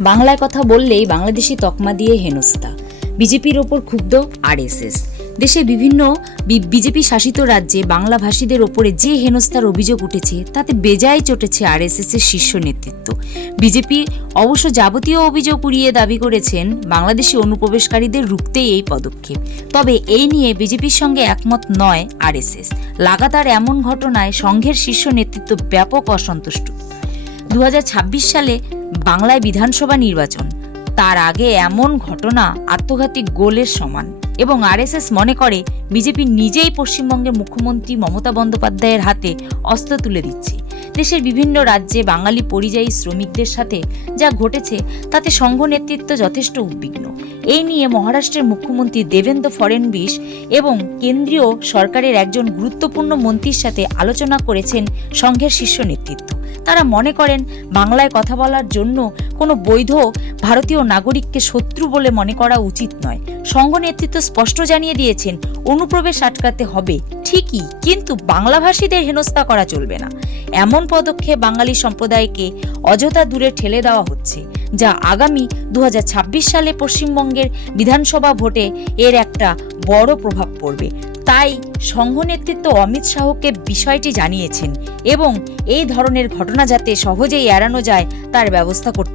বাংলায় কথা বললেই বাংলাদেশি তকমা দিয়ে হেনস্থা। বিজেপির ওপর ক্ষুব্ধ আরএসএস। দেশের বিভিন্ন বিজেপি শাসিত রাজ্যে বাংলাভাষীদের ওপরে যে হেনস্থার অভিযোগ উঠেছে তাতে বেজায় চটেছে আরএসএস এর শীর্ষ নেতৃত্ব। বিজেপি অবশ্য যাবতীয় অভিযোগ উড়িয়ে দাবি করেছেন বাংলাদেশি অনুপ্রবেশকারীদের রুখতেই এই পদক্ষেপ। তবে এই নিয়ে বিজেপির সঙ্গে একমত নয় আরএসএস। লাগাতার এমন ঘটনায় সংঘের শীর্ষ নেতৃত্ব ব্যাপক অসন্তুষ্ট। 2026 সালে বাংলায় বিধানসভা নির্বাচন, তার আগে এমন ঘটনা আত্মঘাতী গোলের সমান এবং আরএসএস মনে করে বিজেপি নিজেই পশ্চিমবঙ্গের মুখ্যমন্ত্রী মমতা বন্দ্যোপাধ্যায়ের হাতে অস্ত্র তুলে দিচ্ছে। দেশের বিভিন্ন রাজ্যে বাঙালি পরিযায়ী শ্রমিকদের সাথে যা ঘটেছে তাতে সংঘ নেতৃত্ব যথেষ্ট উদ্বিগ্ন। এই নিয়ে মহারাষ্ট্রের মুখ্যমন্ত্রী দেবেন্দ্র ফডনবিস এবং কেন্দ্রীয় সরকারের একজন গুরুত্বপূর্ণ মন্ত্রীর সাথে আলোচনা করেছেন সংঘের শীর্ষ নেতৃত্ব। তারা মনে করেন বাংলায় কথা বলার জন্য কোনো বৈধ ভারতীয় নাগরিককে শত্রু বলে মনে করা উচিত নয়। সংঘ নেতৃত্ব স্পষ্ট জানিয়ে দিয়েছেন অনুপ্রবেশ আটকাতে হবে ঠিকই, কিন্তু বাংলাভাষীদের হেনস্থা করা চলবে না। এমন পদক্ষেপ বাঙালি সম্প্রদায়কে অযথা দূরে ঠেলে দেওয়া হচ্ছে, যা আগামী 2026 সালে পশ্চিমবঙ্গের বিধানসভা ভোটে এর একটা বড় প্রভাব পড়বে। তাই সংঘ নেতৃত্ব অমিত শাহকে বিষয়টি জানিয়েছেন এবং এই ধরনের ঘটনা যাতে সহজেই এড়ানো যায় তার ব্যবস্থা করতে